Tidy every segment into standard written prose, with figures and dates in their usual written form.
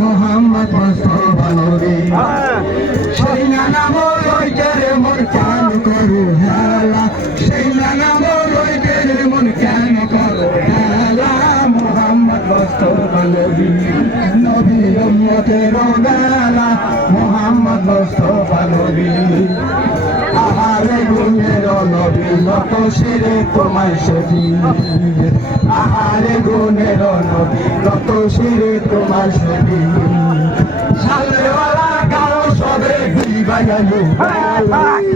মোহাম্মদ মুস্তাফা নবী সেই নাম লইতে মন কেন করো হেলা সেই নাম লইতে মন কেন করো হেলা মোহাম্মদ মুস্তাফা নবী নবী উম্মতের বেলা মোহাম্মদ মুস্তাফা নবী আহারে গুণের নবী নত শিরে তোমায় সেবি আহারে গুণের নবী নত শিরে তোমায় সেবি সাল্লেওয়ালা গাও সবে বিবাইয়ালো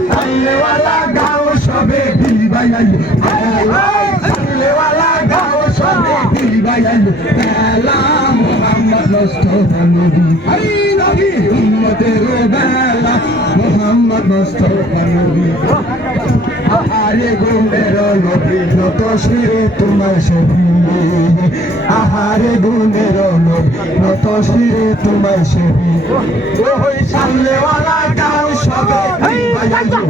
সাল্লেওয়ালা গাও সবে বিবাইয়ালো সাল্লেওয়ালা গাও সবে বিবাইয়ালো বেলা মোহাম্মদ মুস্তাফা নবী আই নবী উম্মতের বেলা মোহাম্মদ মুস্তাফা নবী আহারে গুণের নবী নত শিরে তোমার ছবি আহারে গুণের নবী নত শিরে তোমার ছবি ওই সাল্লেওয়ালা গাও সবে বিবাইয়ালো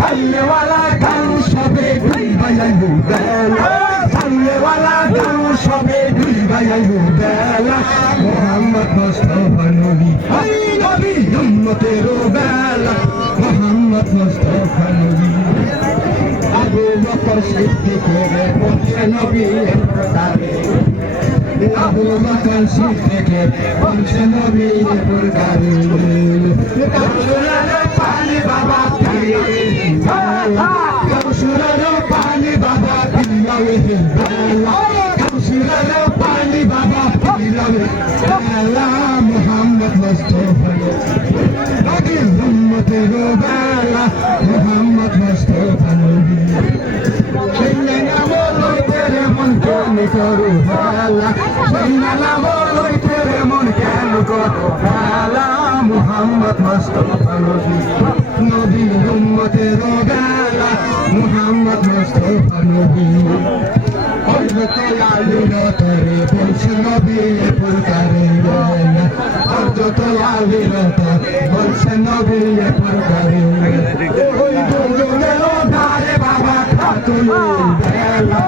সাল্লেওয়ালা গাও সবে বিবাইয়ালো বেলা সাল্লেওয়ালা গাও সবে বিবাইয়ালো বেলা মোহাম্মদ মুস্তাফা নবী আই নবী উম্মতের বেলা মোহাম্মদ মুস্তাফা নবী আবু বকর সিদ্দিকের বংশে নবীর প্রতাপে আবু বকর সিদ্দিকের বংশে নবীর প্রতাপে কাউসুরের পানি বাবা পিয়ে কাউসুরের পানি বাবা পিয়ে কাউসুরের পানি বাবা পিয়ে মোহাম্মদ মুস্তাফা নবী উম্মতের বেলা মোহাম্মদ মুস্তাফা নবী সেই নাম লইতে রে মন কেন করো হেলা সেই নাম লইতে রে মন কেন করো হেলা মোহাম্মদ মুস্তাফা নবী নবী উম্মতের বেলা মোহাম্মদ মুস্তাফা নবী হযরত আলী রতরে বলছে নবী পুরকারে হযরত আলী রতরে বলছে নবী পুরকারে ওই যুগের ধারে বাবা খাতুলে বেলা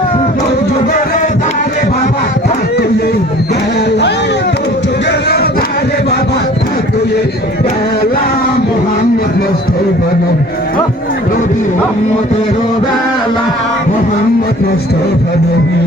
ওই যুগের ধারে বাবা খাতুলে বেলা ওই যুগের ধারে বাবা খাতুলে বেলা মোহাম্মদ মুস্তাফা নবী উম্মতের বেলা মোহাম্মদ মুস্তাফা নবী